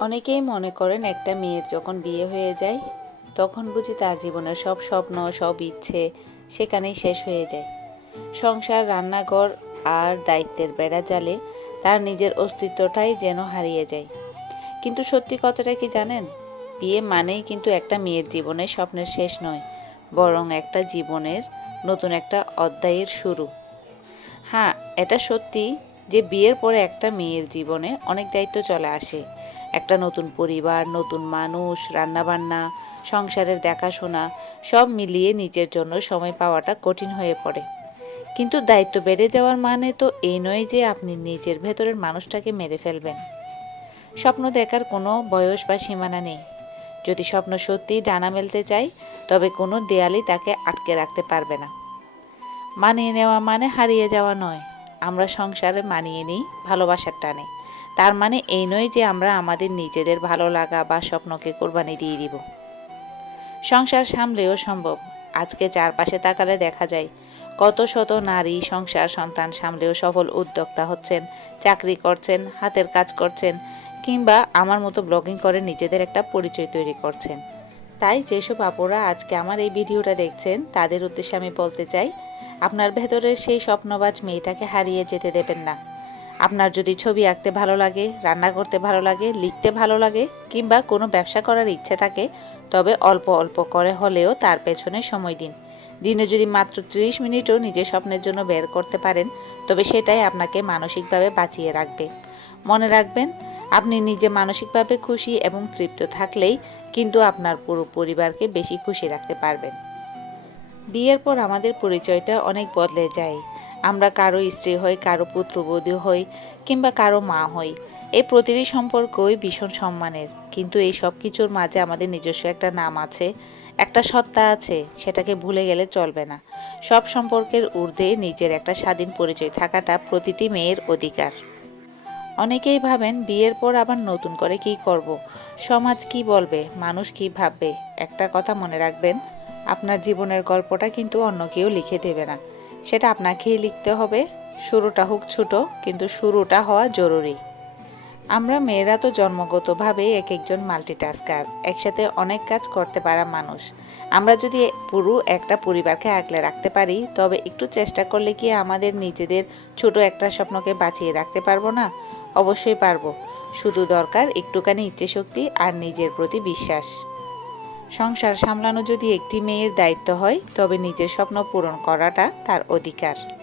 অনেকেই মনে করেন একটা মেয়ের যখন বিয়ে হয়ে যায় তখন বুঝি তার জীবনের সব স্বপ্ন সব ইচ্ছে সেখানেই শেষ হয়ে যায়। সংসার, রান্নাঘর আর দায়িত্বের বেড়াজালে তার নিজের অস্তিত্বটাই যেন হারিয়ে যায়। কিন্তু সত্যি কথাটা কি জানেন? বিয়ে মানেই কিন্তু একটা মেয়ের জীবনের স্বপ্নের শেষ নয়, বরং একটা জীবনের নতুন একটা অধ্যায়ের শুরু। হ্যাঁ, এটা সত্যি যে বিয়ের পরে একটা মেয়ের জীবনে অনেক দায়িত্ব চলে আসে। একটা নতুন পরিবার, নতুন মানুষ, রান্নাবান্না, সংসারের দেখাশোনা সব মিলিয়ে নিজের জন্য সময় পাওয়াটা কঠিন হয়ে পড়ে। কিন্তু দায়িত্ব বেড়ে যাওয়ার মানে তো এই নয় যে আপনি নিজের ভেতরের মানুষটাকে মেরে ফেলবেন। স্বপ্ন দেখার কোনো বয়স বা সীমানা নেই। যদি স্বপ্ন সত্যিই ডানা মেলতে চায়, তবে কোনো দেয়ালই তাকে আটকে রাখতে পারবে না। মানিয়ে নেওয়া মানে হারিয়ে যাওয়া নয়। আমরা সংসারে মানিয়ে নিই ভালোবাসার টানে। তার মানে এই নয় যে আমরা আমাদের নিজেদের ভালো লাগা বা স্বপ্নকে কোরবানি দিয়ে দিব। সংসার সামলেও সম্ভব। আজকে চারপাশে তাকালে দেখা যায় কত শত নারী সংসার সন্তান সামলেও সফল উদ্যোক্তা হচ্ছেন, চাকরি করছেন, হাতের কাজ করছেন, কিংবা আমার মতো ব্লগিং করে নিজেদের একটা পরিচয় তৈরি করছেন। তাই যেসব আপুরা আজকে আমার এই ভিডিওটা দেখছেন তাদের উদ্দেশ্যে আমি বলতে চাই, আপনার ভেতরের সেই স্বপ্নবাজ মেয়েটাকে হারিয়ে যেতে দেবেন না। আপনার যদি ছবি আঁকতে ভালো লাগে, রান্না করতে ভালো লাগে, লিখতে ভালো লাগে, কিংবা কোনো ব্যবসা করার ইচ্ছে থাকে, তবে অল্প অল্প করে হলেও তার পেছনে সময় দিন। দিনে যদি মাত্র 30 মিনিটও নিজের স্বপ্নের জন্য বের করতে পারেন, তবে সেটাই আপনাকে মানসিকভাবে বাঁচিয়ে রাখবে। মনে রাখবেন, আপনি নিজে মানসিকভাবে খুশি এবং তৃপ্ত থাকলেই কিন্তু আপনার পুরো পরিবারকে বেশি খুশি রাখতে পারবেন। বিয়ের পর আমাদের পরিচয়টা অনেক বদলে যায়। আমরা কারো স্ত্রী হই, কারো পুত্রবধূ হই, কিংবা কারো মা হই। এই প্রতিটি সম্পর্কই ভীষণ সম্মানের, কিন্তু এই সব কিছুর মাঝে আমাদের নিজস্ব একটা নাম আছে, একটা সত্তা আছে, সেটাকে ভুলে গেলে চলবে না। সব সম্পর্কের ঊর্ধ্বে নিজের একটা স্বাধীন পরিচয় থাকাটা প্রতিটি মেয়ের অধিকার। অনেকেই ভাবেন বিয়ের পর আবার নতুন করে কি করব, সমাজ কি বলবে, মানুষ কি ভাববে। একটা কথা মনে রাখবেন, আপনার জীবনের গল্পটা কিন্তু অন্য কেউ লিখে দেবে না, সেটা আপনাকেই লিখতে হবে। শুরুটা হোক ছোট, কিন্তু শুরুটা হওয়া জরুরি। আমরা মেয়েরা তো জন্মগতভাবে এক একজন মাল্টিটাস্কার, একসাথে অনেক কাজ করতে পারা মানুষ। আমরা যদি পুরো একটা পরিবারকে আগলে রাখতে পারি, তবে একটু চেষ্টা করলে কি আমাদের নিজেদের ছোট একটা স্বপ্নকে বাঁচিয়ে রাখতে পারবো না? অবশ্যই পারবো। শুধু দরকার একটুখানি ইচ্ছেশক্তি আর নিজের প্রতি বিশ্বাস। সংসার সামলানো যদি একটি মেয়ের দায়িত্ব হয়, তবে নিজের স্বপ্ন পূরণ করাটা তার অধিকার।